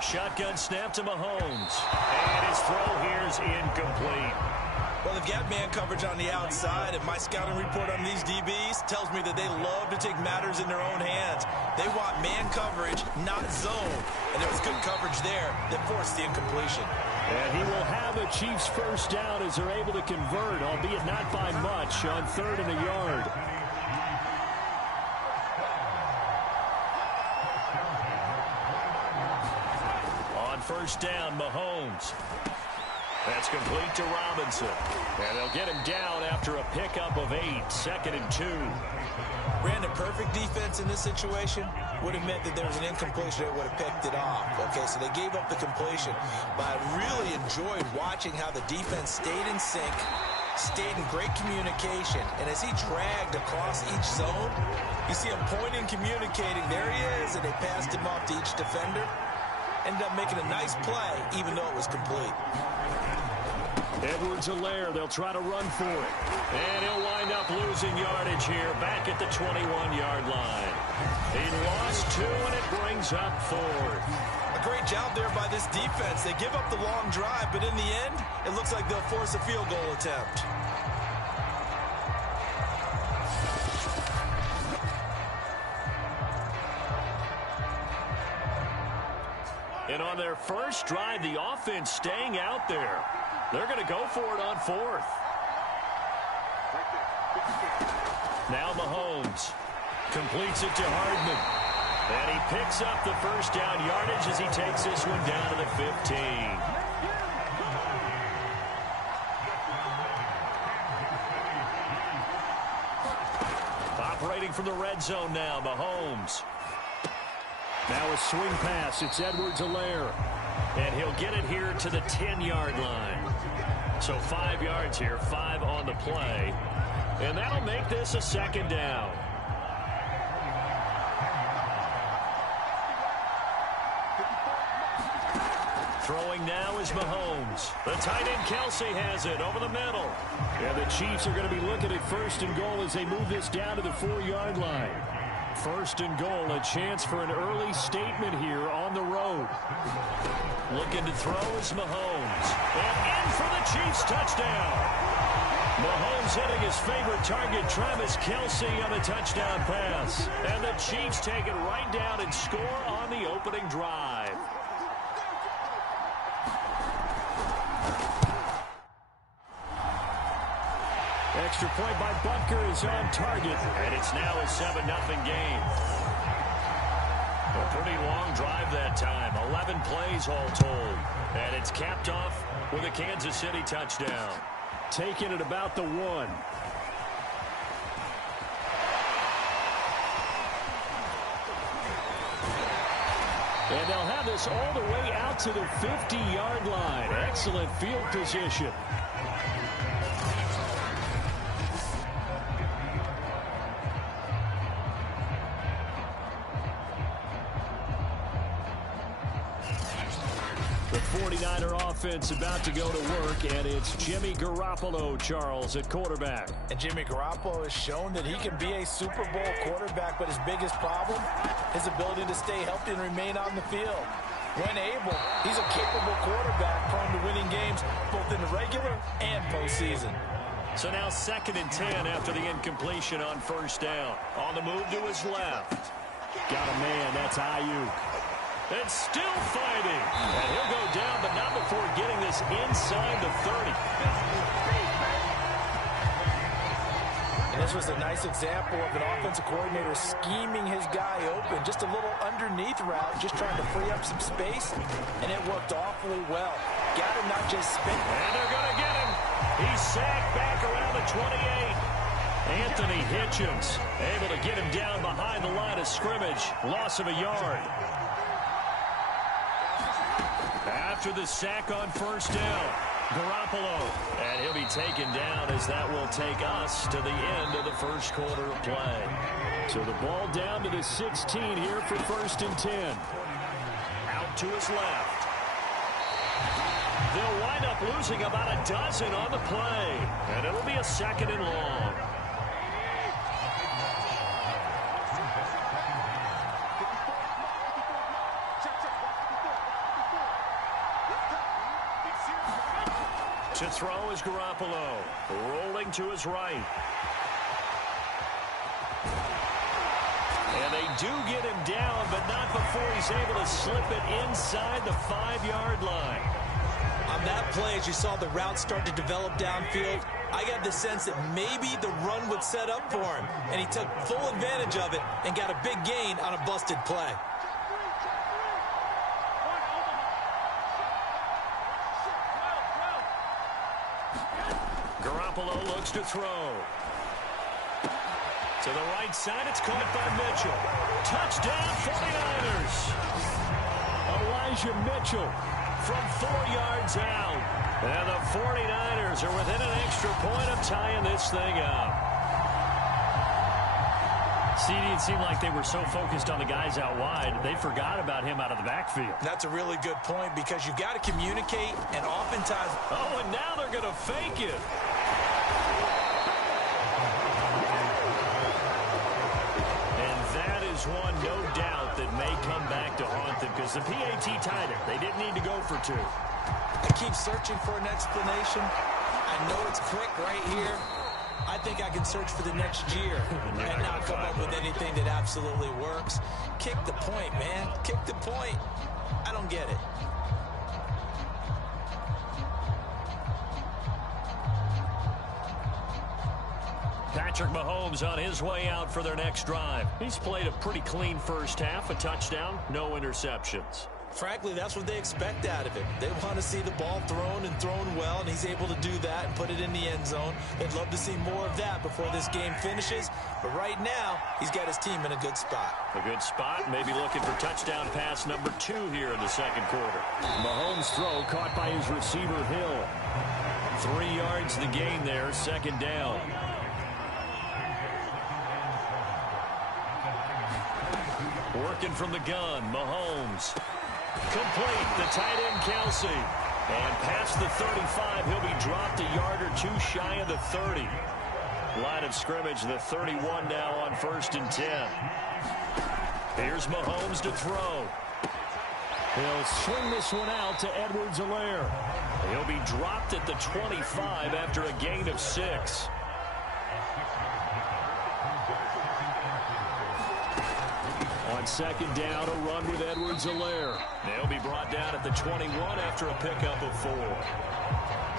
Shotgun snap to Mahomes. And his throw here is incomplete. Well, they've got man coverage on the outside, and my scouting report on these DBs tells me that they love to take matters in their own hands. They want man coverage, not zone. And there was good coverage there that forced the incompletion. And he will have a Chiefs first down as they're able to convert, albeit not by much, on 3rd and a yard. On first down, Mahomes. That's complete to Robinson. And they'll get him down after a pickup of 8, 2nd and 2. Brandon, perfect defense in this situation would have meant that there was an incompletion that would have picked it off. Okay, so they gave up the completion. But I really enjoyed watching how the defense stayed in sync, stayed in great communication. And as he dragged across each zone, you see him pointing, communicating. There he is, and they passed him off to each defender. Ended up making a nice play, even though it was complete. Edwards-Helaire, they'll try to run for it. And he'll wind up losing yardage here, back at the 21-yard line. He lost 2, and it brings up 4th. A great job there by this defense. They give up the long drive, but in the end, it looks like they'll force a field goal attempt. And on their first drive, the offense staying out there. They're going to go for it on 4th. Now Mahomes completes it to Hardman. And he picks up the first down yardage as he takes this one down to the 15. Operating from the red zone now, Mahomes. Now a swing pass. It's Edwards-Helaire. And he'll get it here to the 10-yard line. So 5 yards here, 5 on the play. And that'll make this a 2nd down. Throwing now is Mahomes. The tight end Kelce has it over the middle. And the Chiefs are going to be looking at 1st and goal as they move this down to the 4-yard line. 1st and goal, a chance for an early statement here on the road. Looking to throw is Mahomes. And in for the Chiefs touchdown. Mahomes hitting his favorite target, Travis Kelce, on the touchdown pass. And the Chiefs take it right down and score on the opening drive. Extra point by Butker is on target, and it's now a 7-0 game. A pretty long drive that time, 11 plays all told. And it's capped off with a Kansas City touchdown. Taken at about the 1. And they'll have this all the way out to the 50-yard line. Excellent field position. The 49er offense about to go to work, and it's Jimmy Garoppolo, Charles, at quarterback. And Jimmy Garoppolo has shown that he can be a Super Bowl quarterback, but his biggest problem, his ability to stay healthy and remain on the field. When able, he's a capable quarterback prone to winning games both in the regular and postseason. So now 2nd and 10 after the incompletion on 1st down. On the move to his left. Got a man, that's Ayuk. And still fighting. And he'll go down, but not before getting this inside the 30. And this was a nice example of an offensive coordinator scheming his guy open. Just a little underneath route, just trying to free up some space. And it worked awfully well. Got him not just spin. And they're going to get him. He's sacked back around the 28. Anthony Hitchens able to get him down behind the line of scrimmage. Loss of a yard. After the sack on 1st down, Garoppolo. And he'll be taken down as that will take us to the end of the 1st quarter of play. So the ball down to the 16 here for 1st and 10. Out to his left. They'll wind up losing about a dozen on the play. And it'll be a 2nd and long. To throw is Garoppolo, rolling to his right. And they do get him down, but not before he's able to slip it inside the 5-yard line. On that play, as you saw the route start to develop downfield, I got the sense that maybe the run would set up for him, and he took full advantage of it and got a big gain on a busted play. Garoppolo looks to throw. To the right side, it's caught by Mitchell. Touchdown, 49ers. Elijah Mitchell from 4 yards out. And the 49ers are within an extra point of tying this thing up. CD, it seemed like they were so focused on the guys out wide, they forgot about him out of the backfield. That's a really good point because you've got to communicate, and oftentimes... Oh, and now they're going to fake it. One, no doubt, that may come back to haunt them because the PAT tied it. They didn't need to go for 2. I keep searching for an explanation. I know it's quick right here. I think I can search for the next year and not come up with anything that absolutely works. Kick the point, man. Kick the point. I don't get it. Patrick Mahomes on his way out for their next drive. He's played a pretty clean first half, a touchdown, no interceptions. Frankly, that's what they expect out of him. They want to see the ball thrown and thrown well, and he's able to do that and put it in the end zone. They'd love to see more of that before this game finishes, but right now, he's got his team in a good spot. A good spot, maybe looking for touchdown pass number 2 here in the second quarter. Mahomes' throw caught by his receiver, Hill. 3 yards the gain there, second down. Working from the gun, Mahomes. Complete, the tight end, Kelce. And past the 35, he'll be dropped a yard or 2 shy of the 30. Line of scrimmage, the 31 now on 1st and 10. Here's Mahomes to throw. He'll swing this one out to Edwards-Helaire. He'll be dropped at the 25 after a gain of 6. On second down, a run with Edwards-Helaire. They'll be brought down at the 21 after a pickup of 4.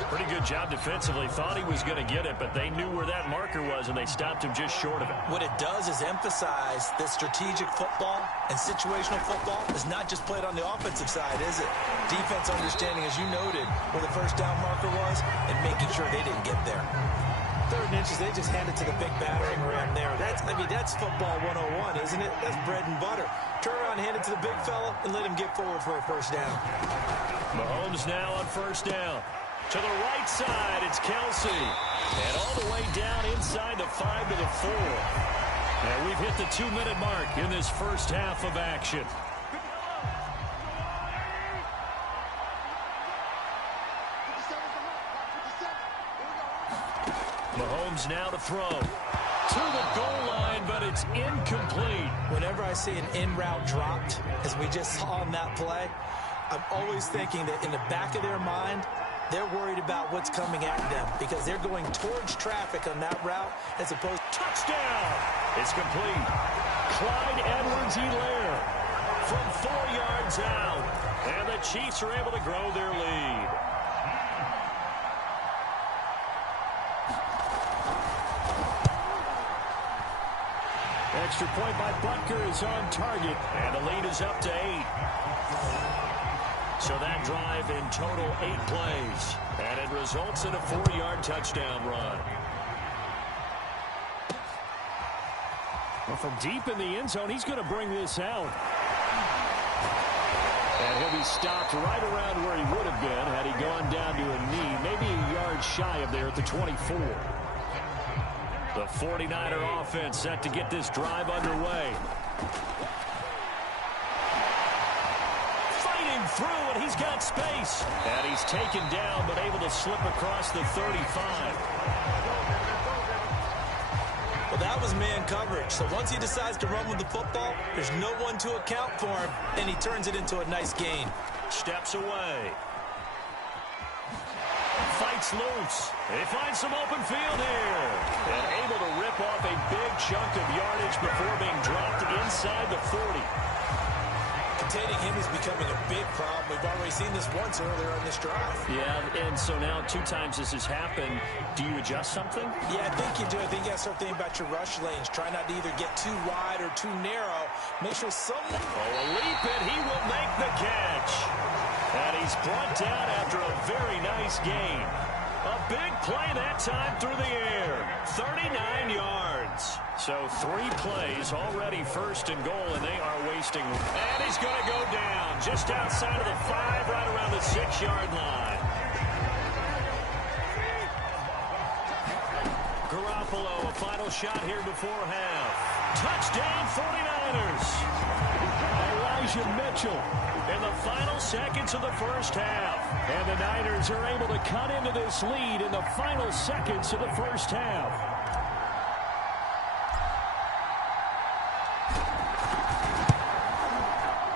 Pretty good job defensively. Thought he was going to get it, but they knew where that marker was, and they stopped him just short of it. What it does is emphasize that strategic football and situational football is not just played on the offensive side, is it? Defense understanding, as you noted, where the first down marker was and making sure they didn't get there. 3rd and inches, they just hand it to the big battering ram there. That's football 101, isn't it? That's bread and butter. Turn around, hand it to the big fella, and let him get forward for a first down. Mahomes now on first down. To the right side, it's Kelce. And all the way down inside the 5 to the 4. And we've hit the 2-minute mark in this first half of action. Mahomes now to throw. To the goal line, but it's incomplete. Whenever I see an in-route dropped, as we just saw on that play, I'm always thinking that in the back of their mind, they're worried about what's coming at them because they're going towards traffic on that route as opposed to... Touchdown! It's complete. Clyde Edwards-Helaire from 4 yards out. And the Chiefs are able to grow their lead. Extra point by Butker is on target, and the lead is up to 8. So that drive in total 8 plays, and it results in a 4-yard touchdown run. Well, from deep in the end zone, he's going to bring this out. And he'll be stopped right around where he would have been had he gone down to a knee, maybe a yard shy of there at the 24. The 49er offense set to get this drive underway. Fighting through, and he's got space. And he's taken down, but able to slip across the 35. Well, that was man coverage. So once he decides to run with the football, there's no one to account for him, and he turns it into a nice gain. Steps away. fights loose. They find some open field here. And able to rip off a big chunk of yardage before being dropped inside the 40. Containing him is becoming a big problem. We've already seen this once earlier on this drive. Yeah, and so now 2 times this has happened. Do you adjust something? Yeah, I think you do. I think you got to start thinking about your rush lanes. Try not to either get too wide or too narrow. Make sure someone... Oh, a leap, and he will make the catch. And he's brought down after a very nice gain. A big play that time through the air. 39 yards. So 3 plays already first and goal, and they are wasting. And he's going to go down just outside of the 5, right around the 6-yard line. Garoppolo, a final shot here before half. Touchdown 49ers. Elijah Mitchell in the final seconds of the first half. And the Niners are able to cut into this lead in the final seconds of the first half.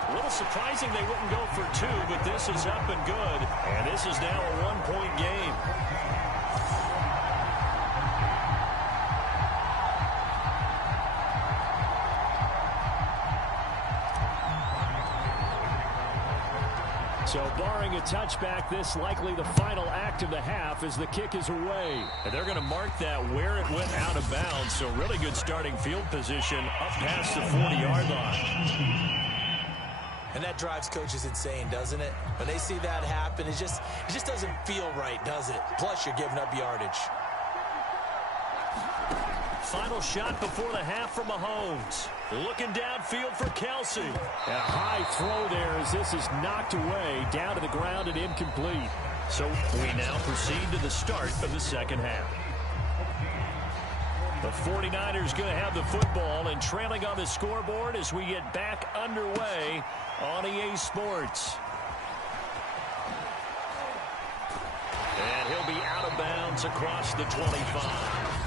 A little surprising they wouldn't go for 2, but this is up and good. And this is now a 1-point game. So barring a touchback, this likely the final act of the half as the kick is away. And they're going to mark that where it went out of bounds. So really good starting field position up past the 40-yard line. And that drives coaches insane, doesn't it? When they see that happen, it just doesn't feel right, does it? Plus, you're giving up yardage. Final shot before the half from Mahomes. Looking downfield for Kelce. And a high throw there as this is knocked away down to the ground and incomplete. So we now proceed to the start of the second half. The 49ers going to have the football and trailing on the scoreboard as we get back underway on EA Sports. And he'll be out of bounds across the 25.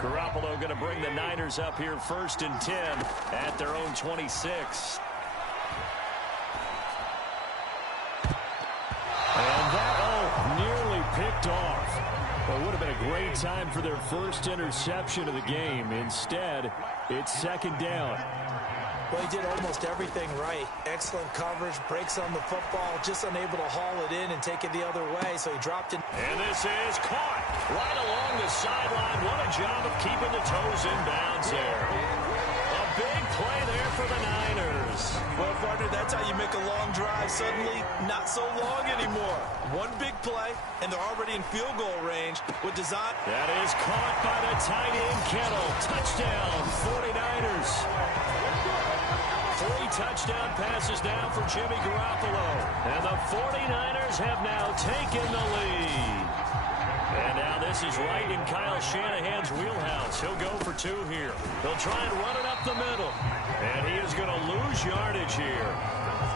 Garoppolo going to bring the Niners up here 1st and 10 at their own 26. And that, nearly picked off. It would have been a great time for their first interception of the game. Instead, it's 2nd down. Well, he did almost everything right. Excellent coverage, breaks on the football, just unable to haul it in and take it the other way, so he dropped it. And this is caught right along the sideline. What a job of keeping the toes in bounds there. A big play there for the Niners. Well, partner, that's how you make a long drive suddenly not so long anymore. One big play, and they're already in field goal range with design. That is caught by the tight end, Kittle. Touchdown, 49ers. 3 touchdown passes now for Jimmy Garoppolo. And the 49ers have now taken the lead. And now this is right in Kyle Shanahan's wheelhouse. He'll go for 2 here. He'll try and run it up the middle. And he is going to lose yardage here.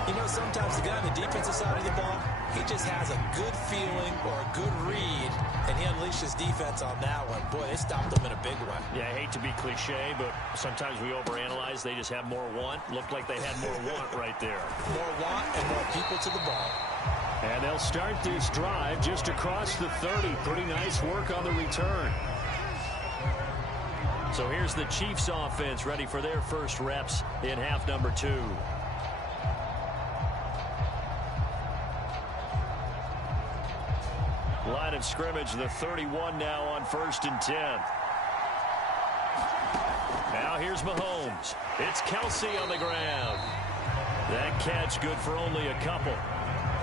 You know, sometimes the guy on the defensive side of the ball, he just has a good feeling or a good read, and he unleashed his defense on that one. Boy, they stopped him in a big way. Yeah, I hate to be cliche, but sometimes we overanalyze. They just have more want. Looked like they had more want right there. More want and more people to the ball. And they'll start this drive just across the 30. Pretty nice work on the return. So here's the Chiefs offense ready for their first reps in half number 2. Line of scrimmage, the 31 now on 1st and 10. Now here's Mahomes. It's Kelce on the ground. That catch good for only a couple.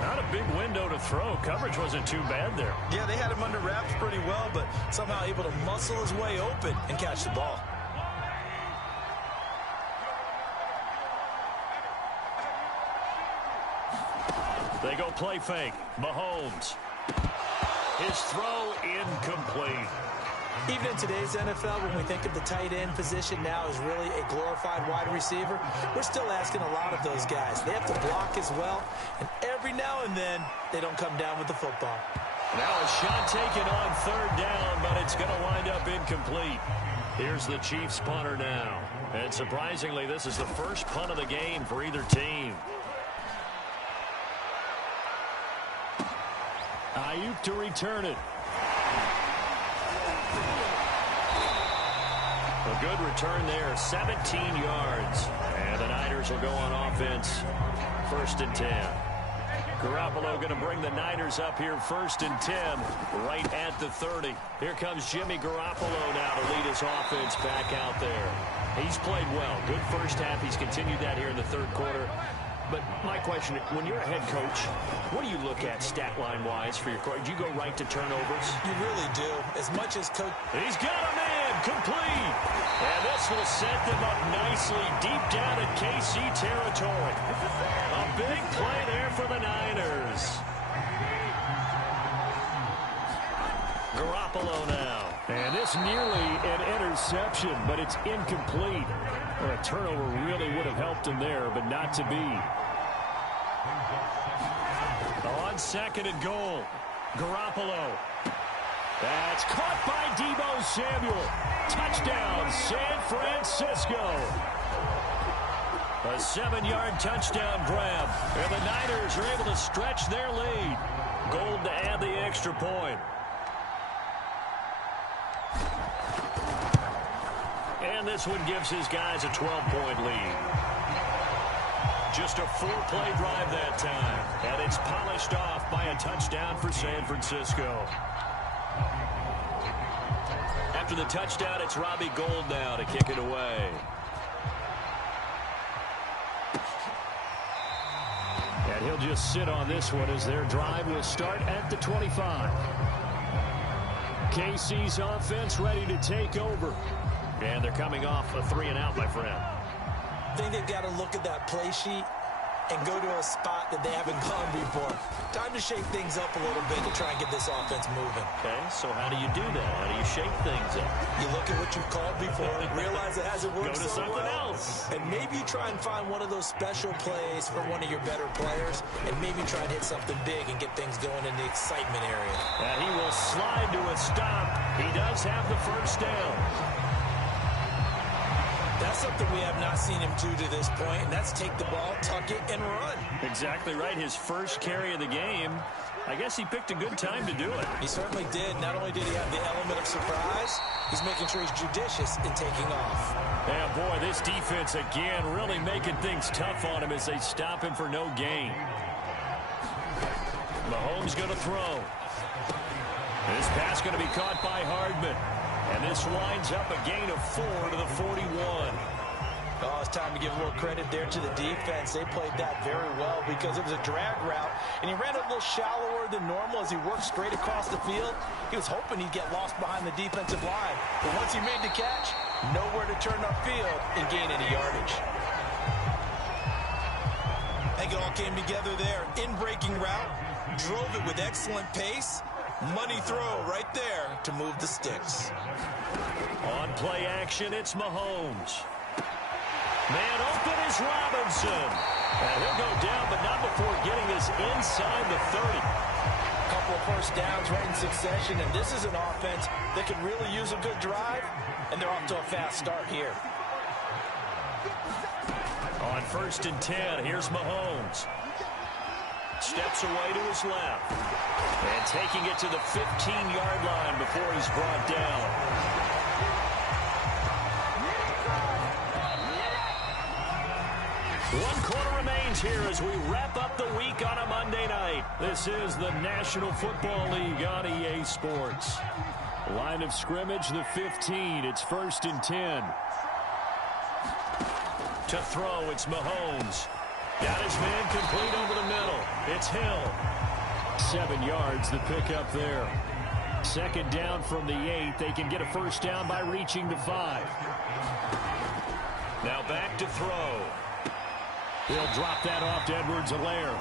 Not a big window to throw. Coverage wasn't too bad there. Yeah, they had him under wraps pretty well, but somehow able to muscle his way open and catch the ball. They go play fake. Mahomes. His throw incomplete. Even in today's NFL, when we think of the tight end position now as really a glorified wide receiver, we're still asking a lot of those guys. They have to block as well, and every now and then, they don't come down with the football. Now a shot taken on 3rd down, but it's going to wind up incomplete. Here's the Chiefs punter now. And surprisingly, this is the first punt of the game for either team. Ayuk to return it. A good return there, 17 yards. And the Niners will go on offense, 1st and 10. Garoppolo going to bring the Niners up here, 1st and 10, right at the 30. Here comes Jimmy Garoppolo now to lead his offense back out there. He's played well. Good first half. He's continued that here in the 3rd quarter. But my question, when you're a head coach, what do you look at stat line-wise for your coach? Do you go right to turnovers? You really do. As much as coach... He's got a man complete. And this will set them up nicely deep down in KC territory. A big play there for the Niners. Garoppolo now. And this nearly an interception, but it's incomplete. Well, a turnover really would have helped him there, but not to be. On 2nd and goal, Garoppolo. That's caught by Deebo Samuel. Touchdown, San Francisco. A 7-yard touchdown grab. And the Niners are able to stretch their lead. Gold to add the extra point. And this one gives his guys a 12-point lead. Just a 4-play drive that time. And it's polished off by a touchdown for San Francisco. After the touchdown, it's Robbie Gould now to kick it away. And he'll just sit on this one as their drive will start at the 25. KC's offense ready to take over. And they're coming off a 3-and-out, my friend. I think they've got to look at that play sheet and go to a spot that they haven't gone before. Time to shake things up a little bit to try and get this offense moving. Okay, so how do you do that? How do you shake things up? You look at what you've called before, realize it hasn't worked so well. Go to something else. And maybe you try and find one of those special plays from one of your better players, and maybe try and hit something big and get things going in the excitement area. And he will slide to a stop. He does have the first down. That's something we have not seen him do to this point, and that's take the ball, tuck it, and run. Exactly right. His first carry of the game. I guess he picked a good time to do it. He certainly did. Not only did he have the element of surprise, he's making sure he's judicious in taking off. Yeah, boy, this defense again really making things tough on him as they stop him for no gain. Mahomes going to throw. This pass going to be caught by Hardman. And this winds up a gain of 4 to the 41. Oh, it's time to give a little credit there to the defense. They played that very well because it was a drag route, and he ran a little shallower than normal as he worked straight across the field. He was hoping he'd get lost behind the defensive line. But once he made the catch, nowhere to turn upfield and gain any yardage. I think it all came together there. In-breaking route, drove it with excellent pace. Money throw right there to move the sticks. On play action, it's Mahomes. Man open is Robinson. And he'll go down, but not before getting this inside the 30. A couple of first downs right in succession, and this is an offense that could really use a good drive, and they're off to a fast start here. On 1st and 10, here's Mahomes. Steps away to his left. And taking it to the 15-yard line before he's brought down. One quarter remains here as we wrap up the week on a Monday night. This is the National Football League on EA Sports. Line of scrimmage, the 15. It's 1st and 10. To throw, it's Mahomes. Got his man complete over the middle. It's Hill. 7 yards, the pickup there. 2nd down from the 8. They can get a first down by reaching the 5. Now back to throw. He'll drop that off to Edwards-Helaire.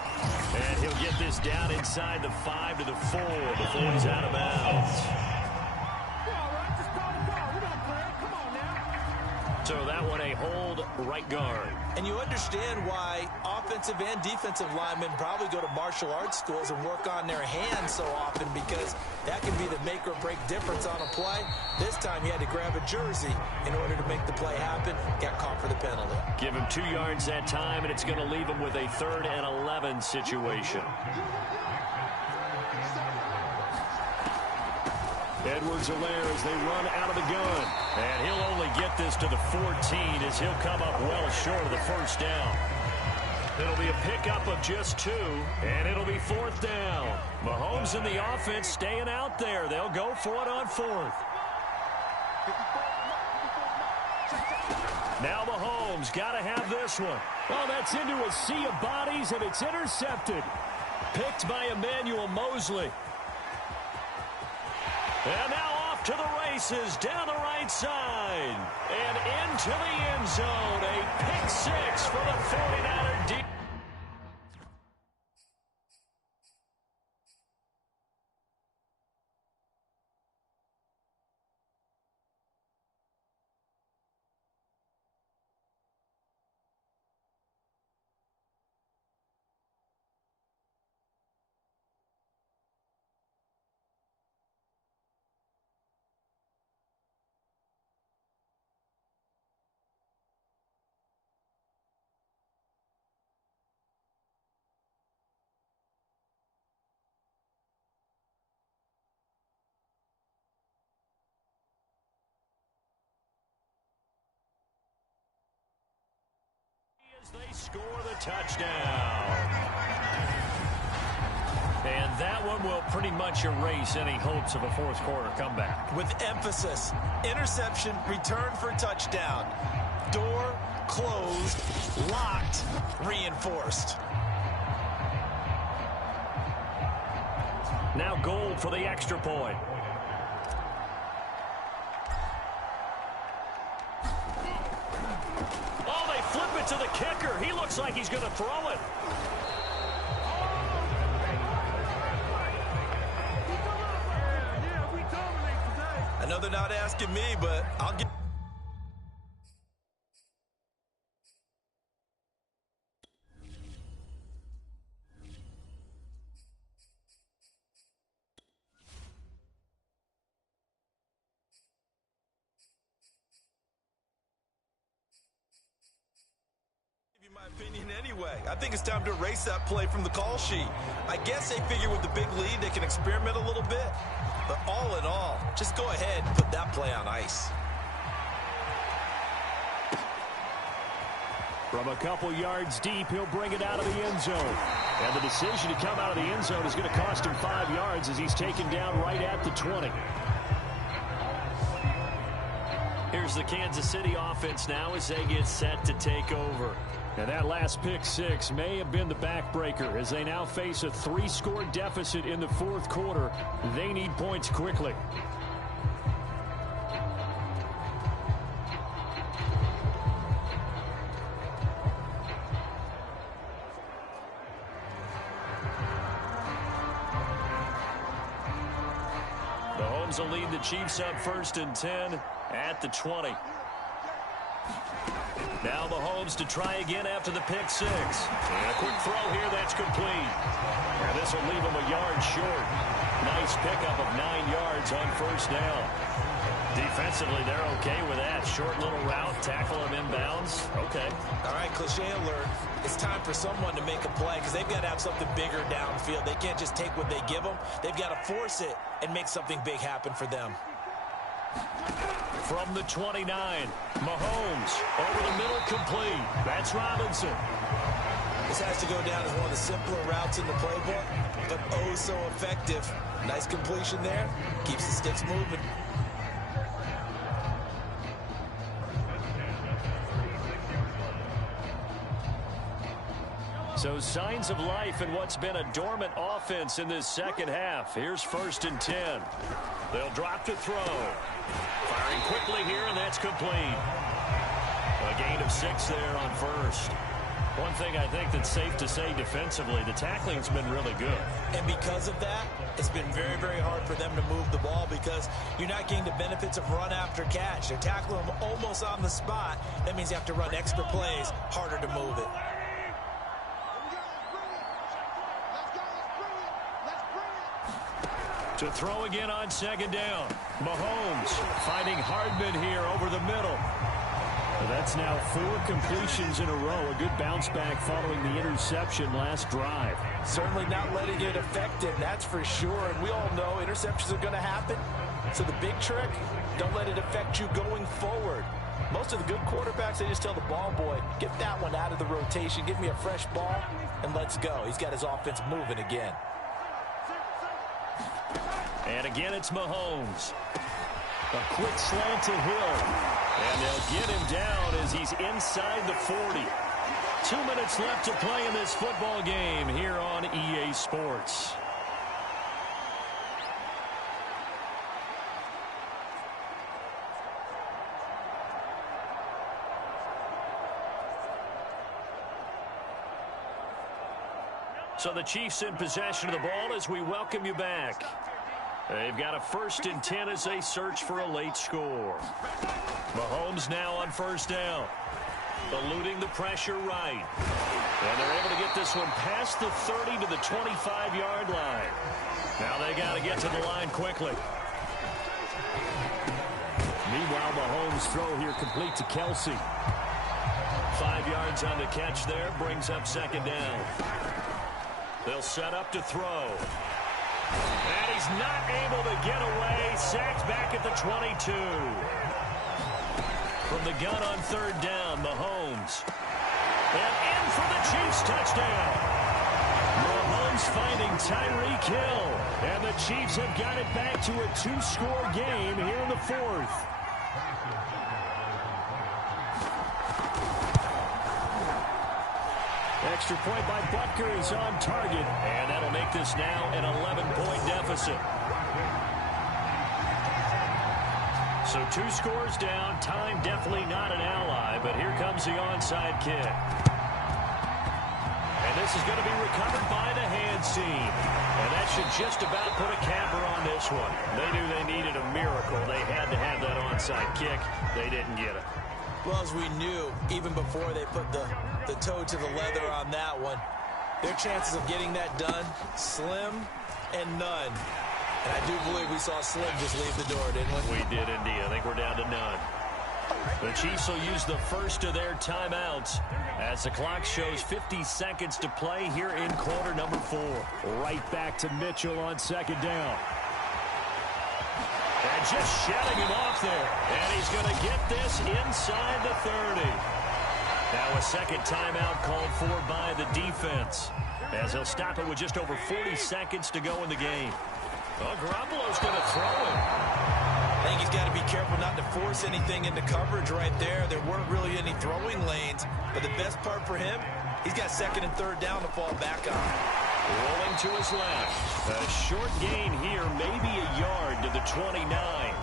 And he'll get this down inside the 5 to the 4 before he's out of bounds. So that one a hold right guard. And you understand why offensive and defensive linemen probably go to martial arts schools and work on their hands so often, because that can be the make or break difference on a play. This time he had to grab a jersey in order to make the play happen. Got caught for the penalty. Give him 2 yards that time, and it's going to leave him with a 3rd and 11 situation. Edwards-Helaire as they run out of the gun. And he'll only get this to the 14 as he'll come up well short of the first down. It'll be a pickup of just 2, and it'll be 4th down. Mahomes and the offense staying out there. They'll go for it on 4th. Now Mahomes got to have this one. Oh, that's into a sea of bodies, and it's intercepted. Picked by Emmanuel Mosley. And now off to the races down the right side. And into the end zone. A pick 6 for the 49er deep. They score the touchdown. And that one will pretty much erase any hopes of a fourth quarter comeback. With emphasis, interception, return for touchdown. Door closed, locked, reinforced. Now Gold for the extra point. Flip it to the kicker. He looks like he's going to throw it. I know they're not asking me, but I'll get... opinion anyway. I think it's time to erase that play from the call sheet. I guess they figure with the big lead they can experiment a little bit. But all in all, just go ahead and put that play on ice. From a couple yards deep, he'll bring it out of the end zone. And the decision to come out of the end zone is going to cost him 5 yards as he's taken down right at the 20. Here's the Kansas City offense now as they get set to take over. And that last pick 6 may have been the backbreaker as they now face a 3-score deficit in the fourth quarter. They need points quickly. Mahomes will lead the Chiefs up 1st and 10 at the 20. Now Mahomes to try again after the pick 6. And a quick throw here that's complete. And this will leave him a yard short. Nice pickup of 9 yards on 1st down. Defensively, they're okay with that. Short little route, tackle him inbounds. Okay. All right, cliche alert. It's time for someone to make a play because they've got to have something bigger downfield. They can't just take what they give them. They've got to force it and make something big happen for them. From the 29, Mahomes over the middle, complete. That's Robinson. This has to go down as one of the simpler routes in the playbook, but oh so effective. Nice completion there. Keeps the sticks moving. So signs of life in what's been a dormant offense in this second half. Here's 1st and 10. They'll drop to throw. Firing quickly here, and that's complete. A gain of 6 there on 1st. One thing I think that's safe to say defensively, the tackling's been really good. And because of that, it's been very, very hard for them to move the ball because you're not getting the benefits of run after catch. They're tackling them almost on the spot. That means you have to run extra plays, harder to move it. To throw again on 2nd down. Mahomes finding Hardman here over the middle. Well, that's now 4 completions in a row. A good bounce back following the interception last drive. Certainly not letting it affect him, that's for sure. And we all know interceptions are going to happen. So the big trick, don't let it affect you going forward. Most of the good quarterbacks, they just tell the ball boy, get that one out of the rotation, give me a fresh ball, and let's go. He's got his offense moving again. And again, it's Mahomes. A quick slant to Hill. And they'll get him down as he's inside the 40. 2 minutes left to play in this football game here on EA Sports. So the Chiefs in possession of the ball as we welcome you back. They've got a 1st and 10 as they search for a late score. Mahomes now on 1st down. Eluding the pressure right. And they're able to get this one past the 30 to the 25-yard line. Now they got to get to the line quickly. Meanwhile, Mahomes' throw here complete to Kelce. 5 yards on the catch there, brings up 2nd down. They'll set up to throw. And he's not able to get away. Sacked back at the 22. From the gun on 3rd down, Mahomes. And in for the Chiefs touchdown. Mahomes finding Tyreek Hill. And the Chiefs have got it back to a 2-score game here in the 4th. Extra point by Butker is on target. And that'll make this now an 11-point deficit. So 2 scores down. Time definitely not an ally. But here comes the onside kick. And this is going to be recovered by the hands team. And that should just about put a capper on this one. They knew they needed a miracle. They had to have that onside kick. They didn't get it. Well, as we knew, even before they put the toe to the leather on that one, their chances of getting that done, slim and none. And I do believe we saw Slim just leave the door, didn't we? We did indeed. I think we're down to none. The Chiefs will use the first of their timeouts as the clock shows 50 seconds to play here in quarter number 4. Right back to Mitchell on 2nd down. And just shutting him off there. And he's going to get this inside the 30. Now a 2nd timeout called for by the defense, as he'll stop it with just over 40 seconds to go in the game. Well, Garoppolo's going to throw it. I think he's got to be careful not to force anything into coverage right there. There weren't really any throwing lanes, but the best part for him, he's got 2nd and 3rd down to fall back on. Rolling to his left. A short gain here, maybe a yard to the 29.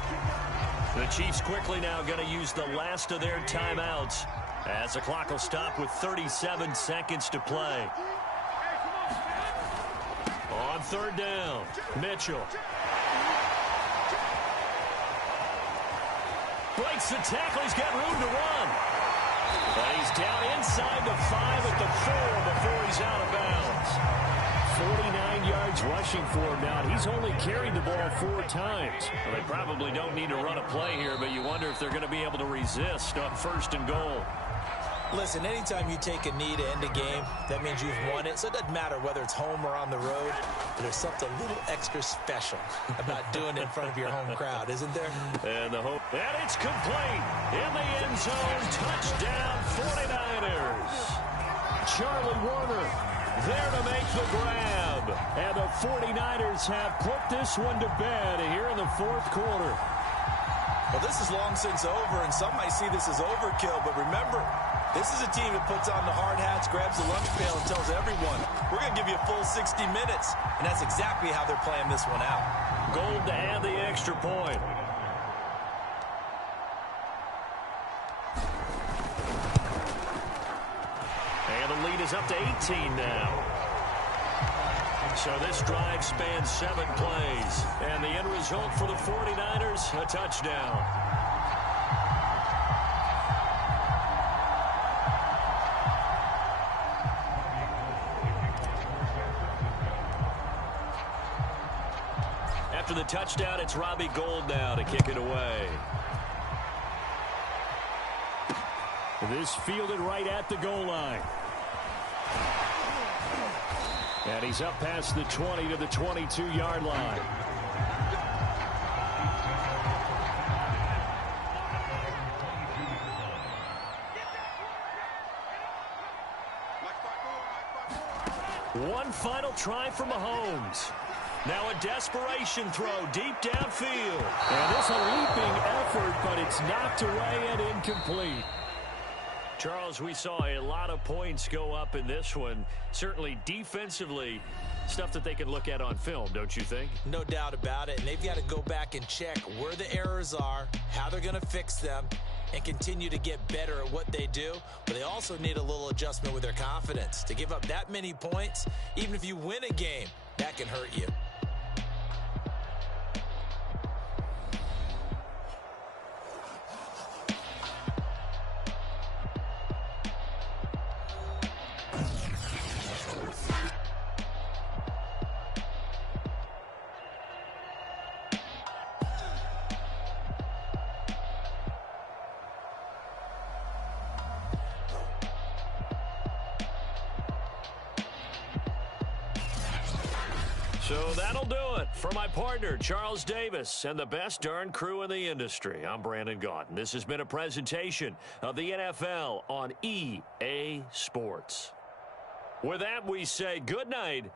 The Chiefs quickly now going to use the last of their timeouts, as the clock will stop with 37 seconds to play. On 3rd down, Mitchell. Breaks the tackle. He's got room to run. But he's down inside the 5 at the 4 before he's out of bounds. 49 yards rushing for him now. He's only carried the ball 4 times. Well, they probably don't need to run a play here, but you wonder if they're going to be able to resist on 1st and goal. Listen, anytime you take a knee to end a game, that means you've won it. So it doesn't matter whether it's home or on the road. There's something a little extra special about doing it in front of your home crowd, isn't there? And it's complete. In the end zone, touchdown 49ers. Charlie Warner there to make the grab. And the 49ers have put this one to bed here in the 4th quarter. Well, this is long since over, and some might see this as overkill, but remember, this is a team that puts on the hard hats, grabs the lunch pail, and tells everyone, we're going to give you a full 60 minutes. And that's exactly how they're playing this one out. Gold to add the extra point. And the lead is up to 18 now. So this drive spans 7 plays. And the end result for the 49ers, a touchdown. After the touchdown, it's Robbie Gould now to kick it away. This fielded right at the goal line. And he's up past the 20 to the 22-yard line. One final try for Mahomes. Now a desperation throw deep downfield. And this a leaping effort, but it's knocked away and incomplete. Charles, we saw a lot of points go up in this one. Certainly defensively, stuff that they can look at on film, don't you think? No doubt about it. And they've got to go back and check where the errors are, how they're going to fix them, and continue to get better at what they do. But they also need a little adjustment with their confidence. To give up that many points, even if you win a game, that can hurt you. So that'll do it for my partner, Charles Davis, and the best darn crew in the industry. I'm Brandon Gaudin. This has been a presentation of the NFL on EA Sports. With that, we say good night